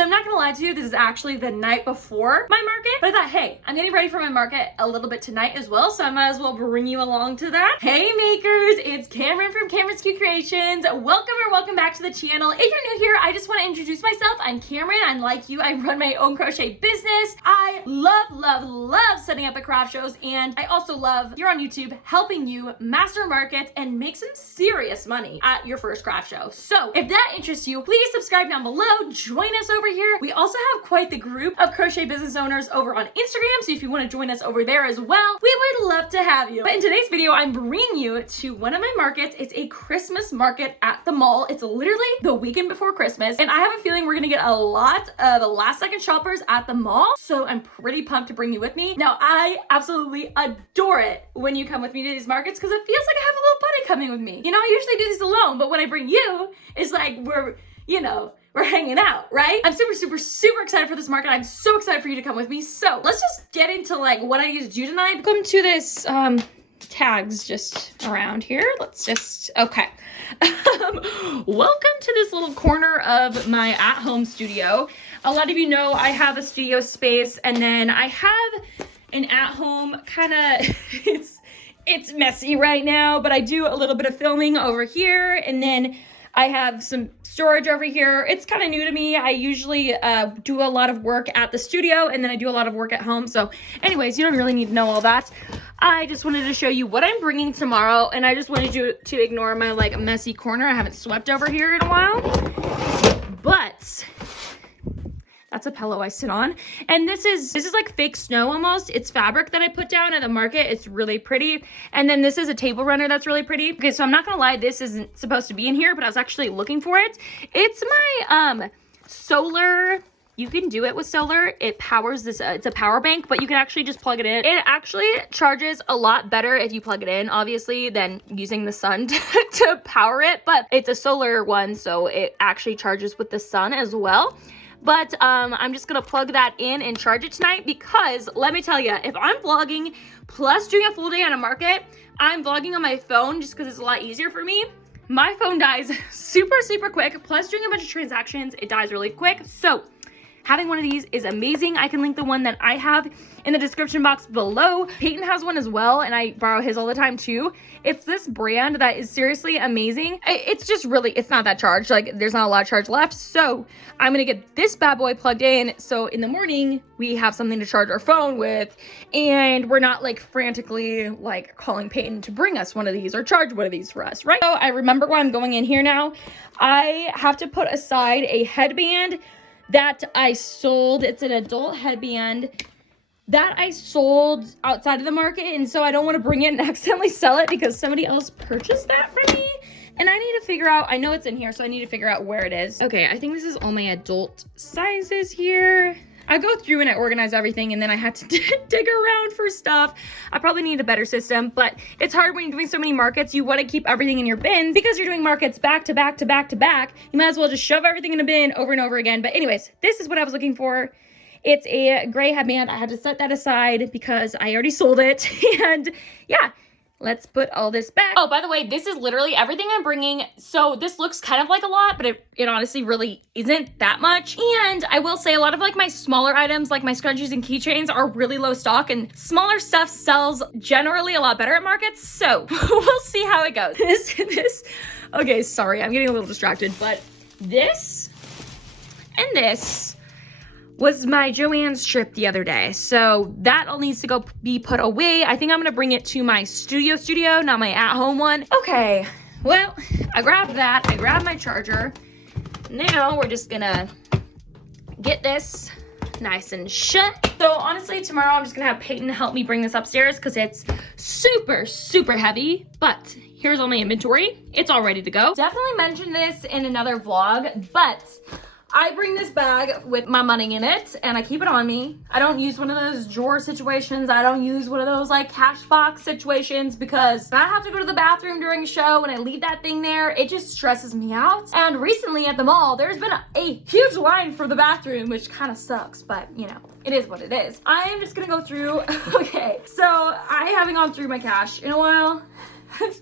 So I'm not gonna lie to you, this is actually the night before my market, but I thought, hey, I'm getting ready for my market a little bit tonight as well, so I might as well bring you along to that. Hey makers, it's Camryn from Camryn's Cute Creations. Welcome back to the channel. If you're new here, I just want to introduce myself. I'm Camryn. I'm like you, I run my own crochet business. I love setting up at craft shows, and I also love, here on YouTube, helping you master markets and make some serious money at your first craft show. So if that interests you, please subscribe down below, join us over here. We also have quite the group of crochet business owners over on Instagram, so if you want to join us over there as well, we would love to have you. But in today's video, I'm bringing you to one of my markets. It's a Christmas market at the mall. It's literally the weekend before Christmas, and I have a feeling we're gonna get a lot of last second shoppers at the mall, so I'm pretty pumped to bring you with me. Now, I absolutely adore it when you come with me to these markets because it feels like I have a little buddy coming with me. You know, I usually do these alone, but when I bring you, it's like we're hanging out, right? I'm super excited for this market. I'm so excited for you to come with me. So let's just get into like what I need to do tonight. Welcome to this tags just around here. Okay. Welcome to this little corner of my at-home studio. A lot of you know I have a studio space, and then I have an at-home kind of, it's messy right now, but I do a little bit of filming over here, and then I have some storage over here. It's kind of new to me. I usually do a lot of work at the studio, and then I do a lot of work at home. So anyways, you don't really need to know all that. I just wanted to show you what I'm bringing tomorrow, and I just wanted you to ignore my like messy corner. I haven't swept over here in a while, but that's a pillow I sit on. And this is like fake snow almost. It's fabric that I put down at the market. It's really pretty. And then this is a table runner that's really pretty. Okay, so I'm not gonna lie, this isn't supposed to be in here, but I was actually looking for it. It's my solar. You can do it with solar. It powers this, it's a power bank, but you can actually just plug it in. It actually charges a lot better if you plug it in, obviously, than using the sun to power it. But it's a solar one, so it actually charges with the sun as well. But I'm just gonna plug that in and charge it tonight because let me tell you, if I'm vlogging plus doing a full day on a market, I'm vlogging on my phone just because it's a lot easier for me. My phone dies super quick. Plus doing a bunch of transactions, it dies really quick. So having one of these is amazing. I can link the one that I have in the description box below. Peyton has one as well, and I borrow his all the time too. It's this brand that is seriously amazing. It's just really, it's not that charged. Like there's not a lot of charge left. So I'm gonna get this bad boy plugged in. So in the morning, we have something to charge our phone with, and we're not like frantically like calling Peyton to bring us one of these or charge one of these for us, right? So I remember why I'm going in here now. I have to put aside a headband that I sold. It's an adult headband that I sold outside of the market, and so I don't want to bring it and accidentally sell it because somebody else purchased that for me, and I need to figure out, I know it's in here, so I need to figure out where it is. Okay, I think this is all my adult sizes here. I go through and I organize everything, and then I had to dig around for stuff. I probably need a better system, but it's hard when you're doing so many markets. You want to keep everything in your bins because you're doing markets back to back. You might as well just shove everything in a bin over and over again. But anyways, this is what I was looking for. It's a gray headband. I had to set that aside because I already sold it. And yeah, let's put all this back. Oh, by the way, this is literally everything I'm bringing. So this looks kind of like a lot, but it honestly really isn't that much. And I will say a lot of like my smaller items, like my scrunchies and keychains, are really low stock, and smaller stuff sells generally a lot better at markets. So we'll see how it goes. Okay, sorry, I'm getting a little distracted, but this and this was my Joann's trip the other day. So that all needs to go be put away. I think I'm gonna bring it to my studio, not my at-home one. Okay, well, I grabbed that. I grabbed my charger. Now we're just gonna get this nice and shut. So honestly, tomorrow I'm just gonna have Peyton help me bring this upstairs because it's super heavy, but here's all my inventory. It's all ready to go. Definitely mentioned this in another vlog, but I bring this bag with my money in it, and I keep it on me. I don't use one of those drawer situations. I don't use one of those like cash box situations because if I have to go to the bathroom during a show and I leave that thing there, it just stresses me out. And recently at the mall, there's been a huge line for the bathroom, which kind of sucks, but you know, it is what it is. I am just gonna go through, okay, so I haven't gone through my cash in a while.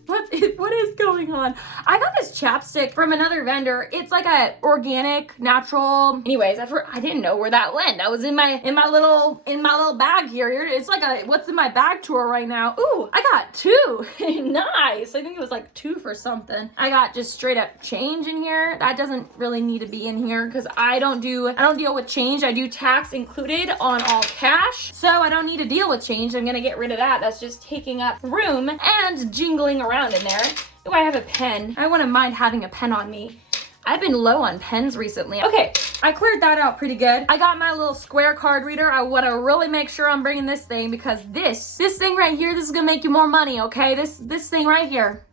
What is going on? I got this chapstick from another vendor. It's like a organic, natural. Anyways, I didn't know where that went. That was in my little bag here. It's like a what's in my bag tour right now. Ooh, I got two. Nice. I think it was like 2 for something. I got just straight up change in here. That doesn't really need to be in here because I don't deal with change. I do tax included on all cash. So I don't need to deal with change. I'm gonna get rid of that. That's just taking up room and jingling around in there. Oh, I have a pen. I wouldn't mind having a pen on me. I've been low on pens recently. Okay, I cleared that out pretty good. I got my little square card reader. I want to really make sure I'm bringing this thing because this thing right here, this is gonna make you more money, okay? This thing right here.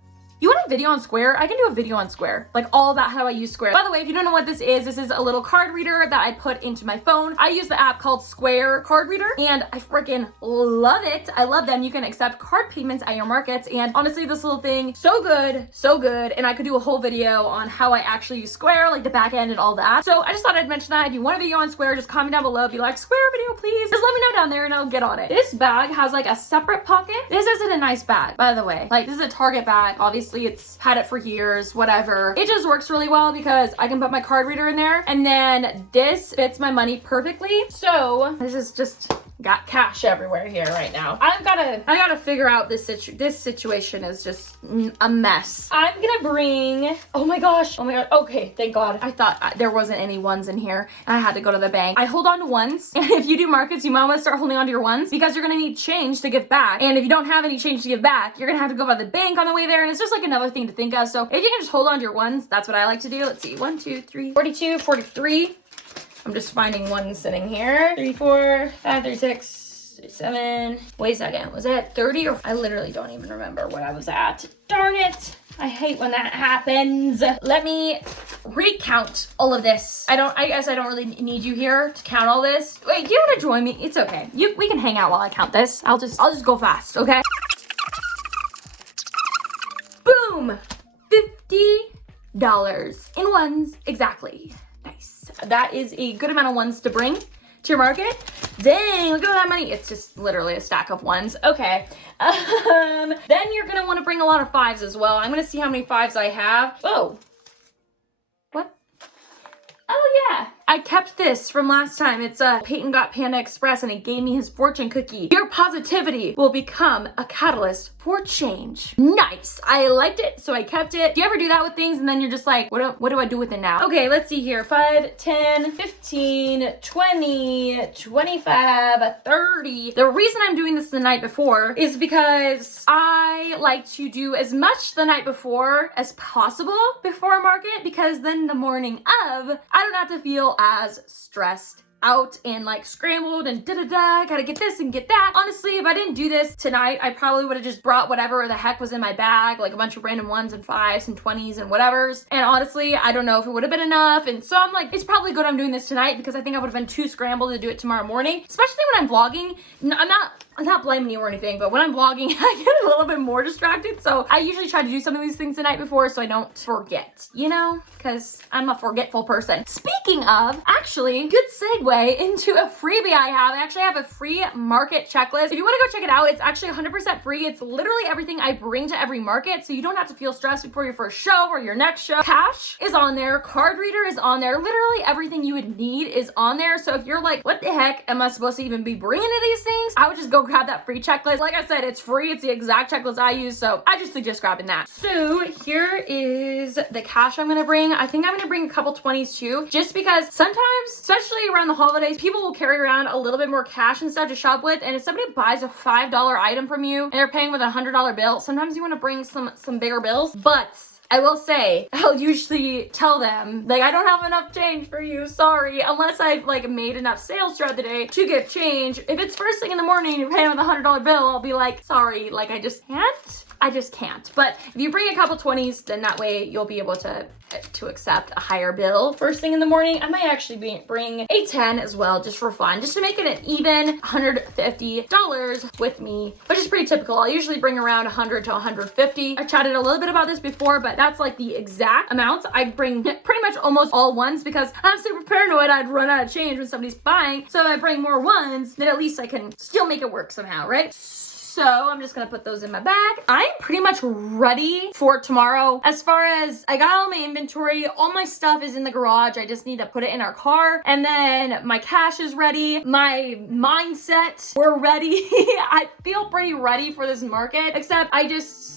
You want a video on Square? I can do a video on Square, like all about how I use Square. By the way, if you don't know what this is a little card reader that I put into my phone. I use the app called Square Card Reader, and I freaking love it. I love them. You can accept card payments at your markets, and honestly, this little thing, so good, and I could do a whole video on how I actually use Square, like the back end and all that. So I just thought I'd mention that. If you want a video on Square, just comment down below. Be like, Square video, please. Just let me know down there, and I'll get on it. This bag has like a separate pocket. This isn't a nice bag, by the way. Like, this is a Target bag. Obviously, it's had it for years, whatever. It just works really well because I can put my card reader in there, and then this fits my money perfectly. So this is just got cash everywhere here right now. I gotta figure out this situation is just a mess. I'm gonna bring, oh my god, okay, thank god. I thought there wasn't any ones in here and I had to go to the bank. I hold on to ones, and if you do markets, you might want to start holding on to your ones because you're gonna need change to give back, and if you don't have any change to give back, you're gonna have to go by the bank on the way there, and it's just like another thing to think of. So if you can just hold on to your ones, that's what I like to do. Let's see, 1, 2, 3, 42, 43. I'm just finding one sitting here. 34, 5, 36, 37. Wait a second, was I at 30 or? I literally don't even remember what I was at. Darn it. I hate when that happens. Let me recount all of this. I guess I don't really need you here to count all this. Wait, do you want to join me? It's okay. We can hang out while I count this. I'll just go fast, okay? Boom! $50 in ones exactly. Nice. That is a good amount of ones to bring to your market. Dang, look at all that money. It's just literally a stack of ones. Okay. Then you're gonna want to bring a lot of 5s as well. I'm gonna see how many 5s I have. Oh. What? Oh yeah. I kept this from last time. It's Peyton got Panda Express, and it gave me his fortune cookie. Your positivity will become a catalyst for change. Nice. I liked it, so I kept it. Do you ever do that with things and then you're just like, what do I do with it now? Okay, let's see here. 5, 10, 15, 20, 25, 30. The reason I'm doing this the night before is because I like to do as much the night before as possible before a market, because then the morning of, I don't have to feel as stressed out and like scrambled and gotta get this and get that. Honestly, if I didn't do this tonight, I probably would have just brought whatever the heck was in my bag, like a bunch of random 1s and 5s and 20s and whatevers. And honestly, I don't know if it would have been enough. And so I'm like, it's probably good I'm doing this tonight because I think I would have been too scrambled to do it tomorrow morning, especially when I'm vlogging. I'm not blaming you or anything, but when I'm vlogging, I get a little bit more distracted. So I usually try to do some of these things the night before so I don't forget, you know, because I'm a forgetful person. Speaking of, actually, good segue into a freebie I have. I actually have a free market checklist. If you want to go check it out, it's actually 100% free. It's literally everything I bring to every market, so you don't have to feel stressed before your first show or your next show. Cash is on there. Card reader is on there. Literally everything you would need is on there. So if you're like, what the heck am I supposed to even be bringing to these things? I would just go grab that free checklist. Like I said, it's free. It's the exact checklist I use, so I just suggest grabbing that. So here is the cash I'm gonna bring. I think I'm gonna bring a couple 20s too, just because sometimes, especially around the holidays, people will carry around a little bit more cash and stuff to shop with, and if somebody buys a $5 item from you and they're paying with a $100 bill, sometimes you want to bring some bigger bills. But I will say, I'll usually tell them, like, I don't have enough change for you, sorry, unless I've, like, made enough sales throughout the day to get change. If it's first thing in the morning and you're paying with a $100 bill, I'll be like, sorry, like, I just can't. But if you bring a couple 20s, then that way you'll be able to accept a higher bill first thing in the morning. I might actually bring a 10 as well, just for fun, just to make it an even $150 with me, which is pretty typical. I'll usually bring around 100 to 150. I chatted a little bit about this before, but that's like the exact amounts. I bring pretty much almost all ones because I'm super paranoid I'd run out of change when somebody's buying. So if I bring more ones, then at least I can still make it work somehow, right? So I'm just gonna put those in my bag. I'm pretty much ready for tomorrow. As far as I got all my inventory, all my stuff is in the garage. I just need to put it in our car. And then my cash is ready. My mindset, we're ready. I feel pretty ready for this market, except I just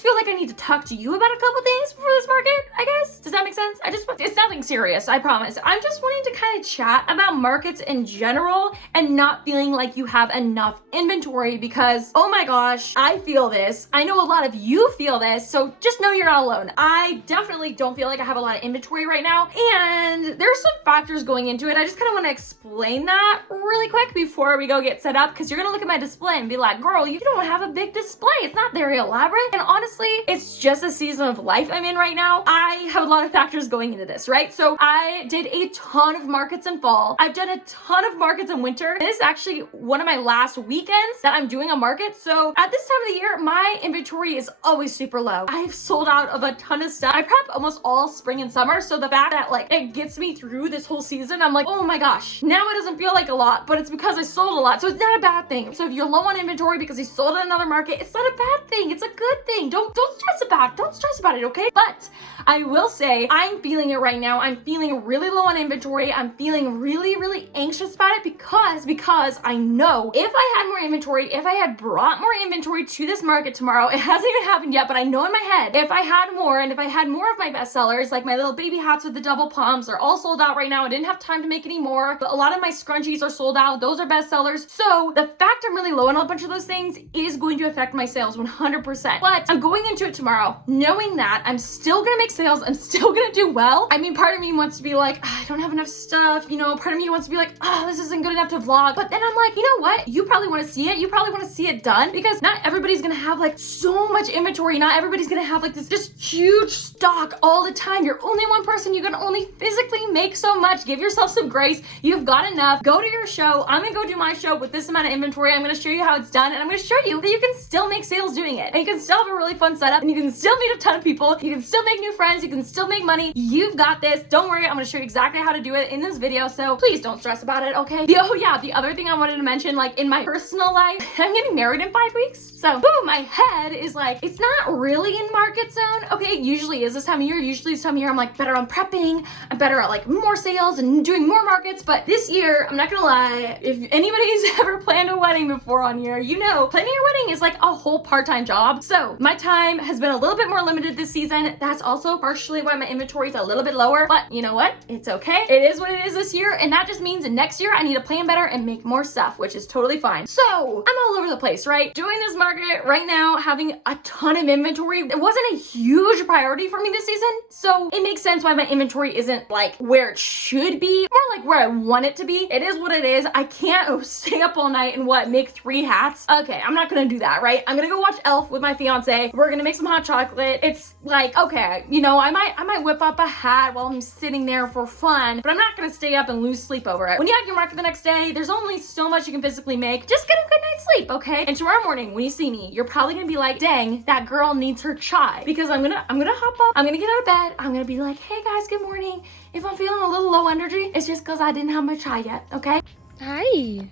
feel like I need to talk to you about a couple things before this market, I guess. Does that make sense? It's nothing serious, I promise. I'm just wanting to kind of chat about markets in general and not feeling like you have enough inventory because, oh my gosh, I feel this. I know a lot of you feel this, so just know you're not alone. I definitely don't feel like I have a lot of inventory right now, and there's some factors going into it. I just kind of want to explain that really quick before we go get set up, because you're gonna look at my display and be like, girl, you don't have a big display. It's not very elaborate. And honestly, it's just a season of life I'm in right now. I have a lot of factors going into this, right? So I did a ton of markets in fall. I've done a ton of markets in winter. This is actually one of my last weekends that I'm doing a market. So at this time of the year, my inventory is always super low. I've sold out of a ton of stuff. I prep almost all spring and summer. So the fact that like it gets me through this whole season, I'm like, oh my gosh, now it doesn't feel like a lot, but it's because I sold a lot. So it's not a bad thing. So if you're low on inventory because you sold at another market, it's not a bad thing. It's a good thing. Don't stress about it. Don't stress about it, okay? But I will say I'm feeling it right now. I'm feeling really low on inventory. I'm feeling really, really anxious about it because I know if I had more inventory, if I had brought more inventory to this market tomorrow, it hasn't even happened yet, but I know in my head, if I had more and if I had more of my best sellers, like my little baby hats with the double palms, they're all sold out right now. I didn't have time to make any more, but a lot of my scrunchies are sold out. Those are best sellers. So the fact I'm really low on a bunch of those things is going to affect my sales 100%. But I'm going into it tomorrow knowing that I'm still gonna make sales. I'm still gonna do well. I mean, part of me wants to be like, I don't have enough stuff. You know, part of me wants to be like, oh, this isn't good enough to vlog. But then I'm like, you know what? You probably want to see it. You probably want to see it done because not everybody's gonna have like so much inventory. Not everybody's gonna have like this just huge stock all the time. You're only one person. You can only physically make so much. Give yourself some grace. You've got enough. Go to your show. I'm gonna go do my show with this amount of inventory. I'm gonna show you how it's done, and I'm gonna show you that you can still make sales doing it, and you can still have a really fun setup, and you can still meet a ton of people. You can still make new friends. You can still make money. You've got this. Don't worry. I'm gonna show you exactly how to do it in this video, so please don't stress about it, okay? The other thing I wanted to mention, like in my personal life, I'm getting married in 5 weeks, so boom, my head is like, it's not really in market zone. Okay, it usually is this time of year. Usually this time of year, I'm like better on prepping. I'm better at like more sales and doing more markets, but this year, I'm not gonna lie, if anybody's ever planned a wedding before on here, you know, planning your wedding is like a whole part-time job. So my time has been a little bit more limited this season. That's also partially why my inventory is a little bit lower, but you know what? It's okay. It is what it is this year, and that just means that next year I need to plan better and make more stuff, which is totally fine. So I'm all over the place, right? Doing this market right now, having a ton of inventory, it wasn't a huge priority for me this season, so it makes sense why my inventory isn't like where it should be, more like where I want it to be. It is what it is. I can't stay up all night and make 3 hats. Okay, I'm not gonna do that, right? I'm gonna go watch Elf with my fiance. We're gonna make some hot chocolate. It's like, okay, you know, I might whip up a hat while I'm sitting there for fun, but I'm not gonna stay up and lose sleep over it. When you have your market the next day, there's only so much you can physically make. Just get a good night's sleep, okay? And tomorrow morning, when you see me, you're probably gonna be like, dang, that girl needs her chai. Because I'm gonna hop up, I'm gonna get out of bed, I'm gonna be like, hey guys, good morning. If I'm feeling a little low energy, it's just because I didn't have my chai yet, okay? Hi.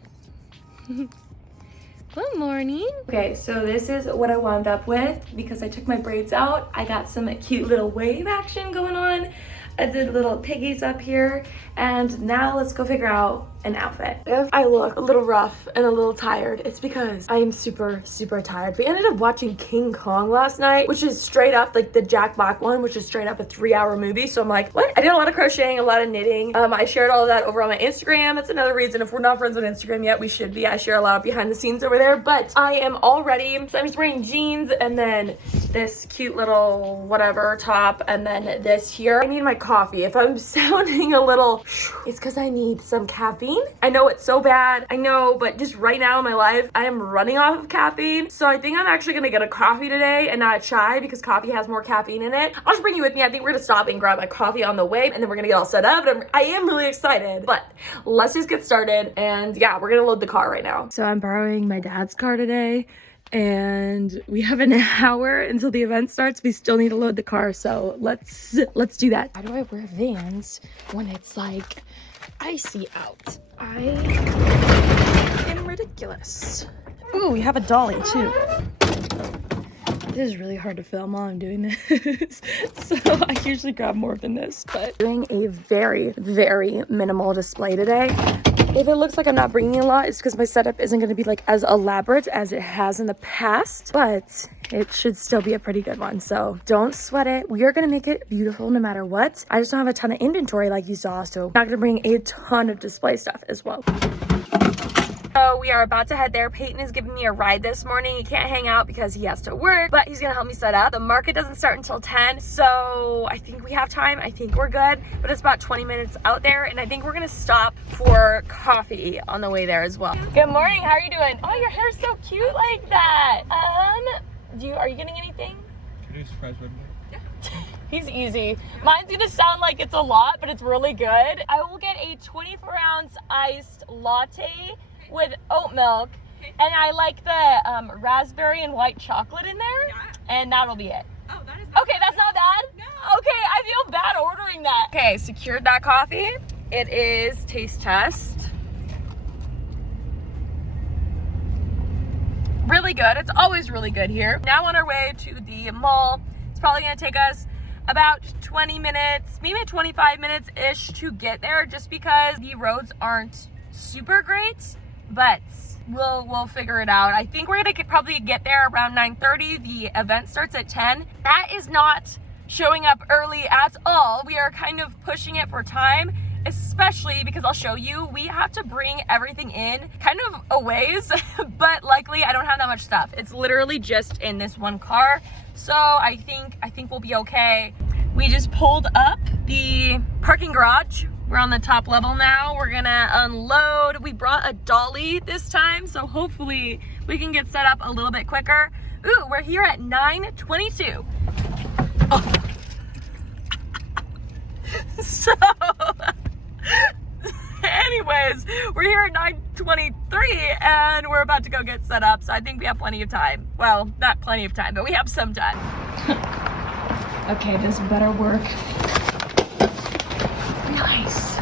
Good morning. Okay, so this is what I wound up with because I took my braids out. I got some cute little wave action going on. I did little piggies up here, and now let's go figure out an outfit. If I look a little rough and a little tired, it's because I am super, super tired. We ended up watching King Kong last night, which is straight up like the Jack Black one, which is straight up a 3-hour movie. So I'm like, what? I did a lot of crocheting, a lot of knitting. I shared all of that over on my Instagram. That's another reason, if we're not friends on Instagram yet, we should be. I share a lot of behind the scenes over there, but I am all ready. So I'm just wearing jeans and then this cute little whatever top, and then this here. I need my coffee. If I'm sounding a little, it's because I need some caffeine. I know it's so bad. I know, but just right now in my life, I am running off of caffeine. So I think I'm actually gonna get a coffee today and not a chai because coffee has more caffeine in it. I'll just bring you with me. I think we're gonna stop and grab my coffee on the way, and then we're gonna get all set up. And I am really excited, but let's just get started. And yeah, we're gonna load the car right now. So I'm borrowing my dad's car today, and we have an hour until the event starts. We still need to load the car, so let's do that. Why do I wear Vans when it's like icy out? I am ridiculous. Ooh, we have a dolly too. This is really hard to film while I'm doing this. So I usually grab more than this, but doing a very, very minimal display today. If it looks like I'm not bringing a lot, it's because my setup isn't going to be like as elaborate as it has in the past, but it should still be a pretty good one. So don't sweat it. We are going to make it beautiful no matter what. I just don't have a ton of inventory like you saw, so I'm not going to bring a ton of display stuff as well. So we are about to head there. Peyton is giving me a ride this morning. He can't hang out because he has to work, but he's gonna help me set up. The market doesn't start until 10, so I think we have time. I think we're good, but it's about 20 minutes out there, and I think we're gonna stop for coffee on the way there as well. Good morning, how are you doing? Oh, your hair's so cute like that. Are you getting anything? Can you do surprise wedding? Yeah. He's easy. Mine's gonna sound like it's a lot, but it's really good. I will get a 24-ounce iced latte with oat milk, and I like the raspberry and white chocolate in there, and that'll be it. Oh, that is not okay, that's not bad? No. Okay, I feel bad ordering that. Okay, secured that coffee. It is taste test. Really good. It's always really good here. Now on our way to the mall. It's probably gonna take us about 20 minutes, maybe 25 minutes-ish to get there, just because the roads aren't super great, but we'll figure it out. I think we're gonna probably get there around 9:30. The event starts at 10. That is not showing up early at all. We are kind of pushing it for time, especially because I'll show you, we have to bring everything in kind of a ways, but luckily I don't have that much stuff. It's literally just in this one car, so I think we'll be okay. We just pulled up the parking garage. We're on the top level now. We're gonna unload. We brought a dolly this time, so hopefully we can get set up a little bit quicker. Ooh, we're here at 9:22. Oh. So, anyways, we're here at 9:23 and we're about to go get set up, so I think we have plenty of time. Well, not plenty of time, but we have some time. Okay, this better work. Nice.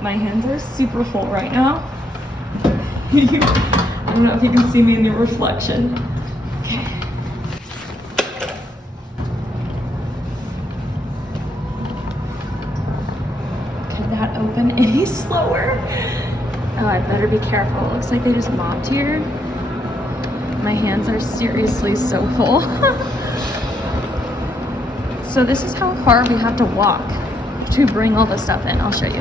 My hands are super full right now. I don't know if you can see me in the reflection. Okay. Could that open any slower? Oh, I better be careful. It looks like they just mopped here. My hands are seriously so full. So this is how far we have to walk to bring all the stuff in. I'll show you.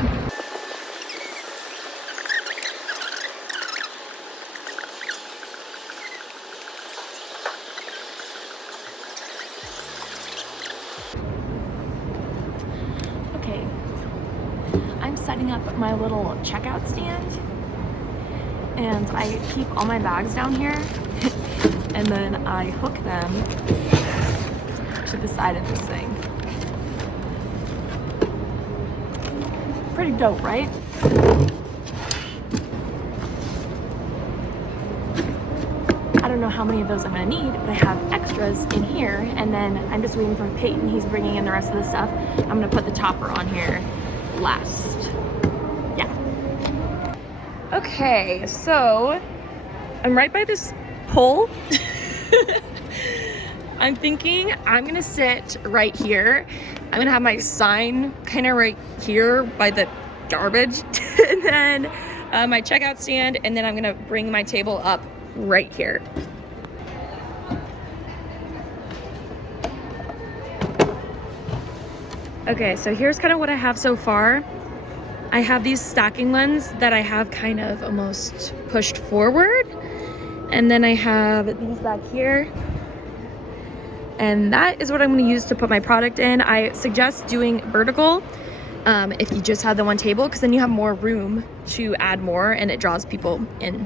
Okay, I'm setting up my little checkout stand, and I keep all my bags down here, and then I hook them to the side of this thing. Pretty dope, right? I don't know how many of those I'm gonna need, but I have extras in here, and then I'm just waiting for Peyton. He's bringing in the rest of the stuff. I'm gonna put the topper on here last. Yeah. Okay, so I'm right by this pole. I'm thinking I'm gonna sit right here. I'm gonna have my sign kind of right here by the garbage, and then my checkout stand, and then I'm gonna bring my table up right here. Okay, so here's kind of what I have so far. I have these stacking ones that I have kind of almost pushed forward, and then I have these back here. And that is what I'm going to use to put my product in. I suggest doing vertical if you just have the one table, because then you have more room to add more and it draws people in.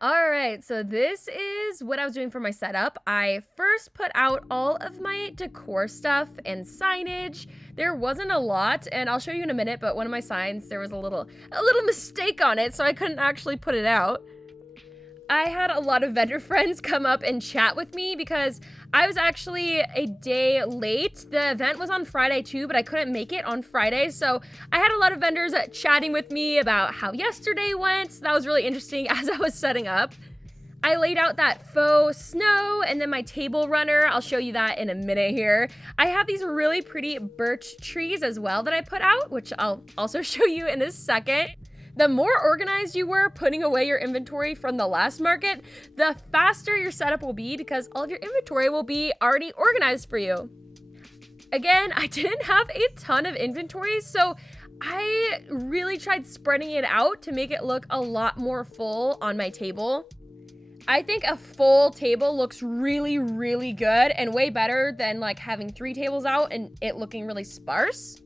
All right, so this is what I was doing for my setup. I first put out all of my decor stuff and signage. There wasn't a lot, and I'll show you in a minute, but one of my signs, there was a little mistake on it, so I couldn't actually put it out. I had a lot of vendor friends come up and chat with me because I was actually a day late. The event was on Friday too, but I couldn't make it on Friday. So I had a lot of vendors chatting with me about how yesterday went. So that was really interesting as I was setting up. I laid out that faux snow and then my table runner. I'll show you that in a minute here. I have these really pretty birch trees as well that I put out, which I'll also show you in a second. The more organized you were putting away your inventory from the last market, the faster your setup will be because all of your inventory will be already organized for you. Again, I didn't have a ton of inventory, so I really tried spreading it out to make it look a lot more full on my table. I think a full table looks really, really good and way better than like having 3 tables out and it looking really sparse.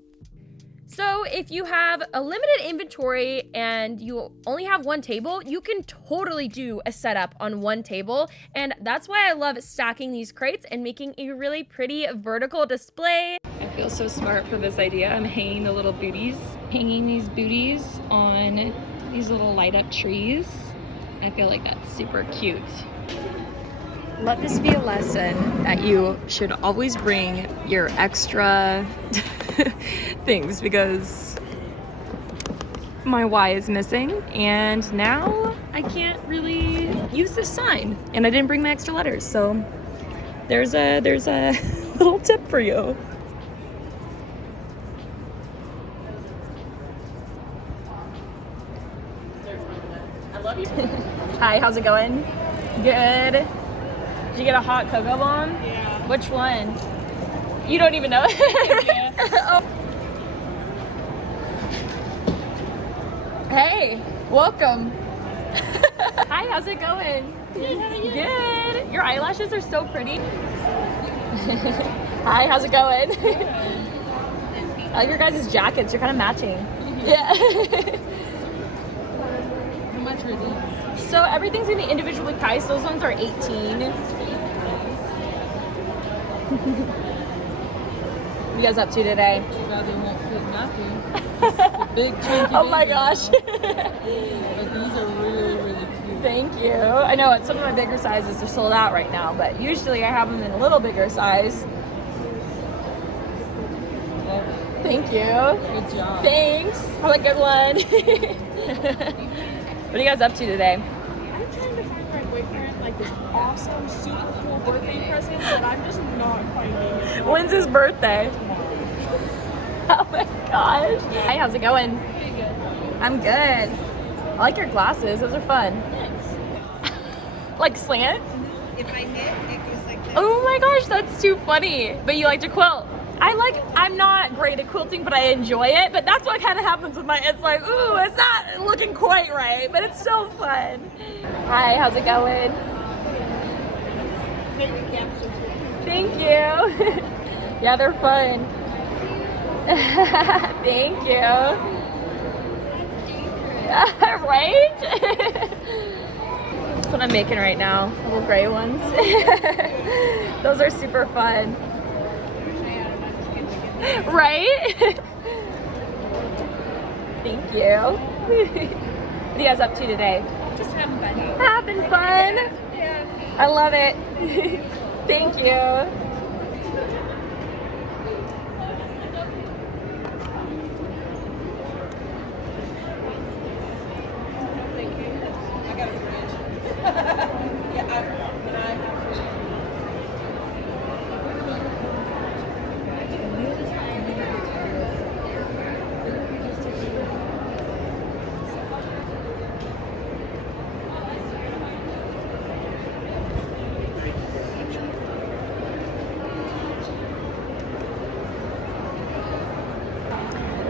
So if you have a limited inventory and you only have 1 table, you can totally do a setup on 1 table. And that's why I love stacking these crates and making a really pretty vertical display. I feel so smart for this idea. I'm hanging the little booties. Hanging these booties on these little light-up trees. I feel like that's super cute. Let this be a lesson that you should always bring your extra things because my Y is missing and now I can't really use this sign and I didn't bring my extra letters. So there's a little tip for you. I love you. Hi, how's it going? Good. Did you get a hot cocoa bomb? Yeah. Which one? You don't even know? Yeah. Oh. Hey, welcome. Hi, how's it going? Good, how are you? Good. Your eyelashes are so pretty. Hi, how's it going? I like your guys' jackets. You're kind of matching. Yeah. How much are these? So everything's gonna be individually priced. Those ones are 18. What are you guys up to today? Probably won't fit nothing. Big chunky Oh my baby, gosh. you know? But these are really, really cute. Thank you. I know at some of my bigger sizes are sold out right now, but usually I have them in a little bigger size. Well, Thank you. good job. Thanks. Have a good one. What are you guys up to today? I'm trying to find my boyfriend like this awesome, super cool birthday present, but I'm just not finding it. When's his birthday? Oh my gosh. Hi, how's it going? Pretty good. I'm good. I like your glasses. Those are fun. Thanks. Like slant? If I knit, it goes like this. Oh my gosh, that's too funny. But you like to quilt. I'm not great at quilting, but I enjoy it. But that's what kind of happens with it's like, ooh, it's not looking quite right, but it's still fun. Hi, how's it going? Thank you. Yeah, they're fun. Thank you. Right? That's what I'm making right now. Little gray ones. Those are super fun. Right? Thank you. What are you guys up to today? Just having fun. Having fun. Yeah. I love it. Thank you. I got a bridge.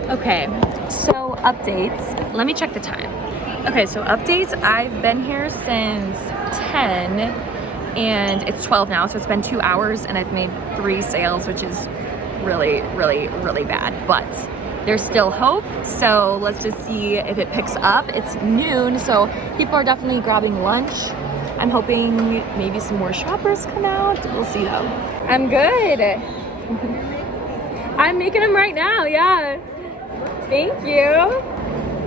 Okay, so updates. Let me check the time. Okay, so updates. I've been here since 10 and it's 12 now, so it's been 2 hours and I've made 3 sales, which is really, really, really bad. But there's still hope, so let's just see if it picks up. It's noon, so people are definitely grabbing lunch. I'm hoping maybe some more shoppers come out. We'll see though. I'm good. I'm making them right now, yeah. Thank you.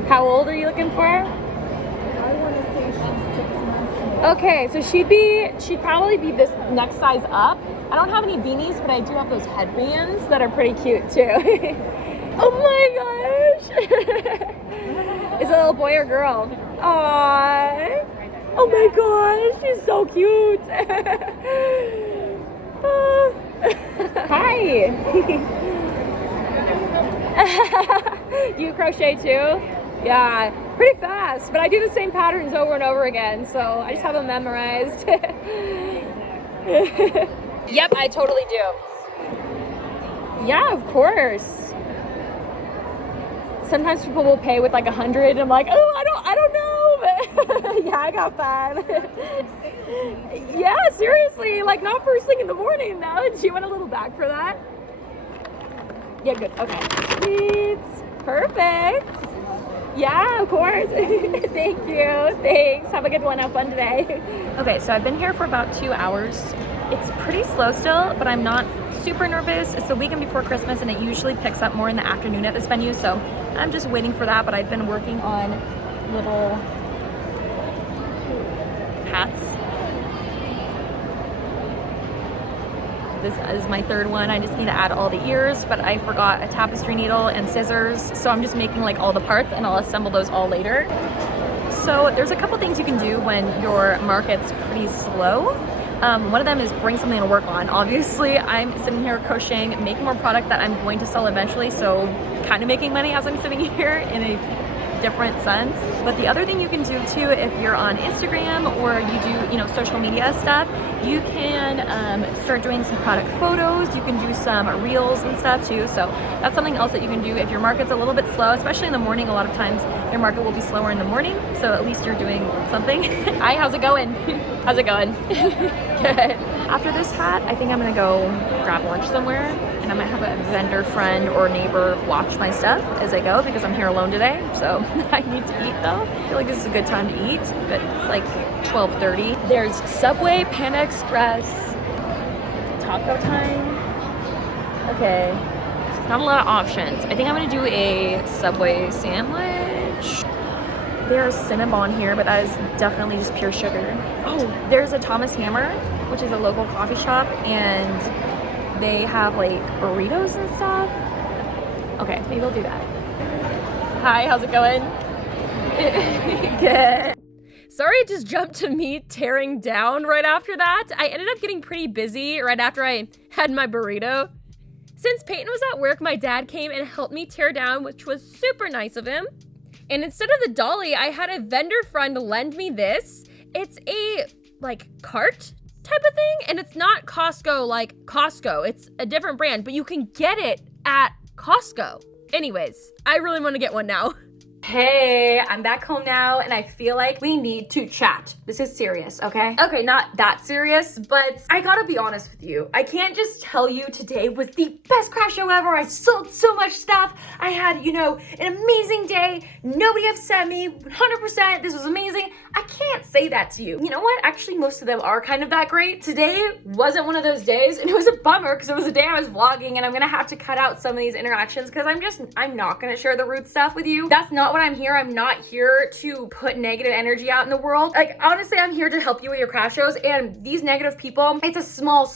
How old are you looking for? I want to say she's 6 months Okay, so she'd probably be this next size up. I don't have any beanies, but I do have those headbands that are pretty cute too. Oh my gosh! Is it a little boy or girl? Aww. Oh my gosh, she's so cute. Hi. You crochet too? Yeah, pretty fast, but I do the same patterns over and over again, so I just have them memorized. Yep, I totally do. Yeah, of course. Sometimes people will pay with like 100. I'm like, oh, I don't know. But yeah, I got 5. Yeah, seriously, like not first thing in the morning though. Do you want a little bag for that? Yeah, good. Okay. Sweet. Perfect. Yeah, of course. Thank you. Thanks. Have a good one. Have fun today. Okay, so I've been here for about 2 hours. It's pretty slow still, but I'm not super nervous. It's the weekend before Christmas and it usually picks up more in the afternoon at this venue, so I'm just waiting for that, but I've been working on little hats. This is my 3rd one. I just need to add all the ears, but I forgot a tapestry needle and scissors, so I'm just making like all the parts and I'll assemble those all later. So there's a couple things you can do when your market's pretty slow. One of them is bring something to work on. Obviously, I'm sitting here crocheting, making more product that I'm going to sell eventually, so kind of making money as I'm sitting here in a different sense. But the other thing you can do too, if you're on Instagram or you do, you know, social media stuff, you can start doing some product photos. You can do some reels and stuff too. So that's something else that you can do if your market's a little bit slow, especially in the morning. A lot of times your market will be slower in the morning, so at least you're doing something. Hi, how's it going? How's it going? Good. After this hat, I think I'm gonna go grab lunch somewhere, and I might have a vendor friend or neighbor watch my stuff as I go because I'm here alone today, so I need to eat though. I feel like this is a good time to eat, but it's like 12:30. There's Subway, Panda Express, taco time. Okay, not a lot of options. I think I'm gonna do a Subway sandwich. There's Cinnabon here, but that is definitely just pure sugar. Oh, there's a Thomas Hammer, which is a local coffee shop, and they have like burritos and stuff. Okay, maybe I'll do that. Hi, how's it going? Good. Sorry, it just jumped to me tearing down right after that. I ended up getting pretty busy right after I had my burrito. Since Peyton was at work, my dad came and helped me tear down, which was super nice of him. And instead of the dolly, I had a vendor friend lend me this. It's a like cart type of thing, and it's not Costco like Costco. It's a different brand, but you can get it at Costco. Anyways, I really want to get one now. Hey, I'm back home now and I feel like we need to chat. This is serious, okay? Okay, not that serious, but I gotta be honest with you. I can't just tell you today was the best craft show ever. I sold so much stuff. I had, you know, an amazing day. Nobody upset me, 100%. This was amazing. I can't say that to you. You know what? Actually, most of them are kind of that great. Today wasn't one of those days, and it was a bummer because it was a day I was vlogging and I'm gonna have to cut out some of these interactions because I'm not gonna share the rude stuff with you. That's not what I'm here. I'm not here to put negative energy out in the world. Like, honestly, I'm here to help you with your craft shows, and these negative people, it's a small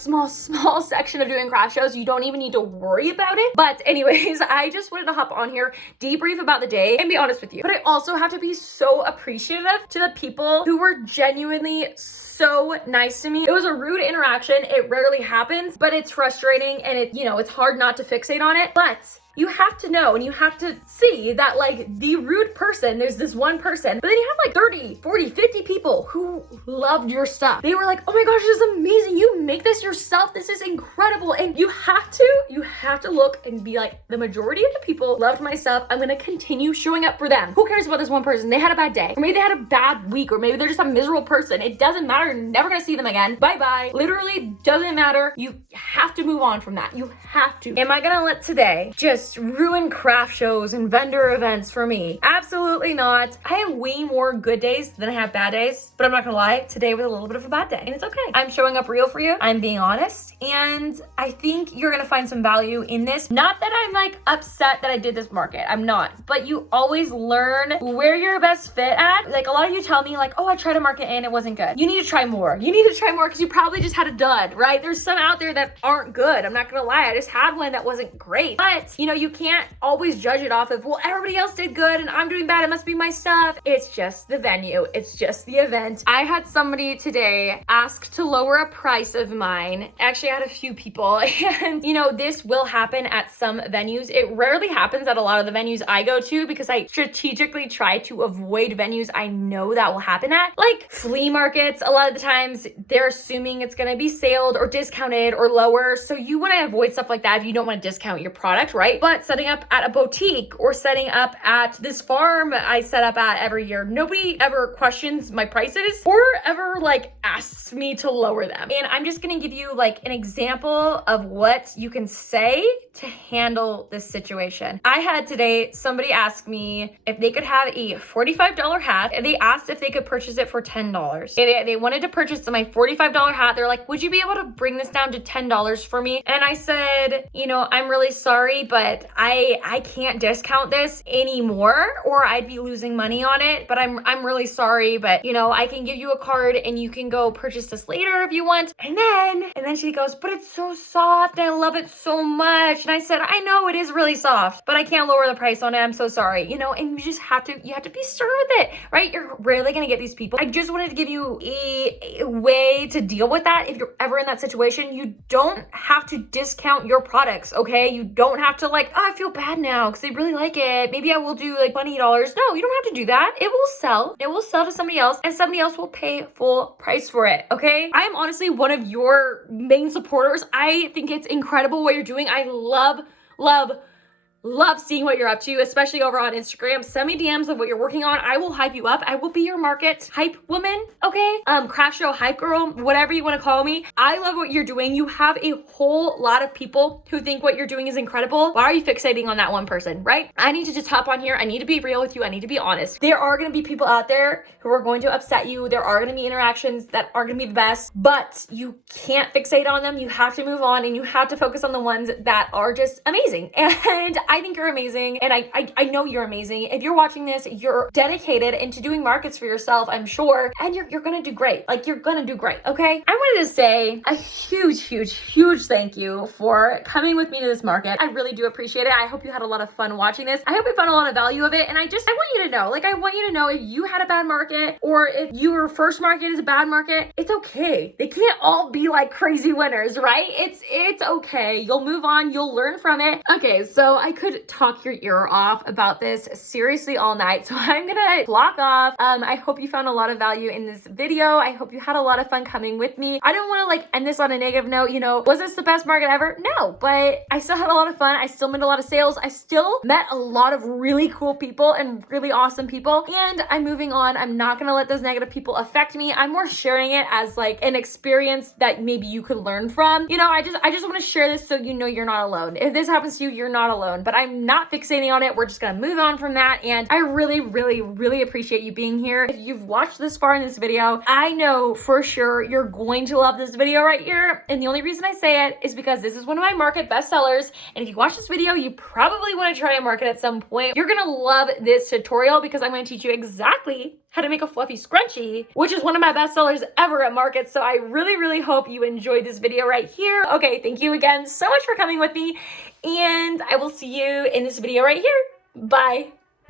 section of doing craft shows. You don't even need to worry about it. But anyways, I just wanted to hop on here, debrief about the day, and be honest with you. But I also have to be so appreciative to the people who were genuinely so nice to me. It was a rude interaction. It rarely happens, but it's frustrating and it's hard not to fixate on it. But you have to know and you have to see that like the rude person, there's this one person, but then you have like 30, 40, 50 people who loved your stuff. They were like, oh my gosh, this is amazing. You make this yourself. This is incredible. And you have to look and be like, the majority of the people loved my stuff. I'm gonna continue showing up for them. Who cares about this one person? They had a bad day, or maybe they had a bad week, or maybe they're just a miserable person. It doesn't matter. You're never gonna see them again. Bye-bye. Literally doesn't matter. You have to move on from that. You have to. Am I gonna let today just just ruin craft shows and vendor events for me. Absolutely not. I have way more good days than I have bad days, but I'm not gonna lie, today was a little bit of a bad day, and it's okay. I'm showing up real for you. I'm being honest, and I think you're gonna find some value in this. Not that I'm like upset that I did this market. I'm not. But you always learn where you're best fit at. Like, a lot of you tell me like, oh, I tried a market and it wasn't good. You need to try more. You need to try more because you probably just had a dud, right? There's some out there that aren't good. I'm not gonna lie. I just had one that wasn't great. But, you know, you can't always judge it off of, well, everybody else did good and I'm doing bad. It must be my stuff. It's just the venue. It's just the event. I had somebody today ask to lower a price of mine. Actually, I had a few people, and you know, this will happen at some venues. It rarely happens at a lot of the venues I go to because I strategically try to avoid venues I know that will happen at. Like flea markets, a lot of the times they're assuming it's gonna be sailed or discounted or lower. So you wanna avoid stuff like that if you don't wanna discount your product, right? But setting up at a boutique or setting up at this farm I set up at every year, nobody ever questions my prices or ever like asks me to lower them. And I'm just gonna give you like an example of what you can say to handle this situation. I had today somebody ask me if they could have a $45 hat, and they asked if they could purchase it for $10. They wanted to purchase my $45 hat. They're like, would you be able to bring this down to $10 for me? And I said, you know, I'm really sorry, but I can't discount this anymore or I'd be losing money on it, but I'm really sorry, but you know, I can give you a card and you can go purchase this later if you want. And then she goes, but it's so soft. I love it so much. And I said, I know it is really soft, but I can't lower the price on it. I'm so sorry. You know, and you just have to be stern with it, right? You're rarely going to get these people. I just wanted to give you a way to deal with that. If you're ever in that situation, you don't have to discount your products, okay? You don't have to like, oh, I feel bad now because they really like it. Maybe I will do like $20. No, you don't have to do that. It will sell. It will sell to somebody else and somebody else will pay full price for it, okay? I am honestly one of your main supporters. I think it's incredible what you're doing. I love seeing what you're up to, especially over on Instagram. Send me DMs of what you're working on. I will hype you up. I will be your market hype woman, okay? Craft show hype girl, whatever you want to call me. I love what you're doing. You have a whole lot of people who think what you're doing is incredible. Why are you fixating on that one person, right? I need to just hop on here. I need to be real with you. I need to be honest. There are going to be people out there who are going to upset you. There are going to be interactions that aren't going to be the best, but you can't fixate on them. You have to move on and you have to focus on the ones that are just amazing. And I think you're amazing, and I know you're amazing. If you're watching this, you're dedicated into doing markets for yourself, I'm sure, and you're gonna do great. Like, you're gonna do great, okay? I wanted to say a huge thank you for coming with me to this market. I really do appreciate it. I hope you had a lot of fun watching this. I hope you found a lot of value of it, and I want you to know, like, I want you to know if you had a bad market, or if your first market is a bad market, it's okay. They can't all be like crazy winners, right? It's okay. You'll move on. You'll learn from it. Okay, so I could talk your ear off about this seriously all night, so I'm gonna block off. I hope you found a lot of value in this video. I hope you had a lot of fun coming with me. I don't want to like end this on a negative note. You know, was this the best market ever? No, but I still had a lot of fun. I still made a lot of sales. I still met a lot of really cool people and really awesome people, and I'm moving on. I'm not gonna let those negative people affect me. I'm more sharing it as like an experience that maybe you could learn from. You know, I just want to share this so you know you're not alone. If this happens to you, you're not alone, but I'm not fixating on it. We're just gonna move on from that, and I really appreciate you being here. If you've watched this far in this video, I know for sure you're going to love this video right here, and the only reason I say it is because this is one of my market bestsellers, and if you watch this video, you probably want to try a market at some point. You're gonna love this tutorial because I'm going to teach you exactly how to make a fluffy scrunchie, which is one of my best sellers ever at markets. So I really hope you enjoyed this video right here. Okay, thank you again so much for coming with me, and I will see you in this video right here. Bye.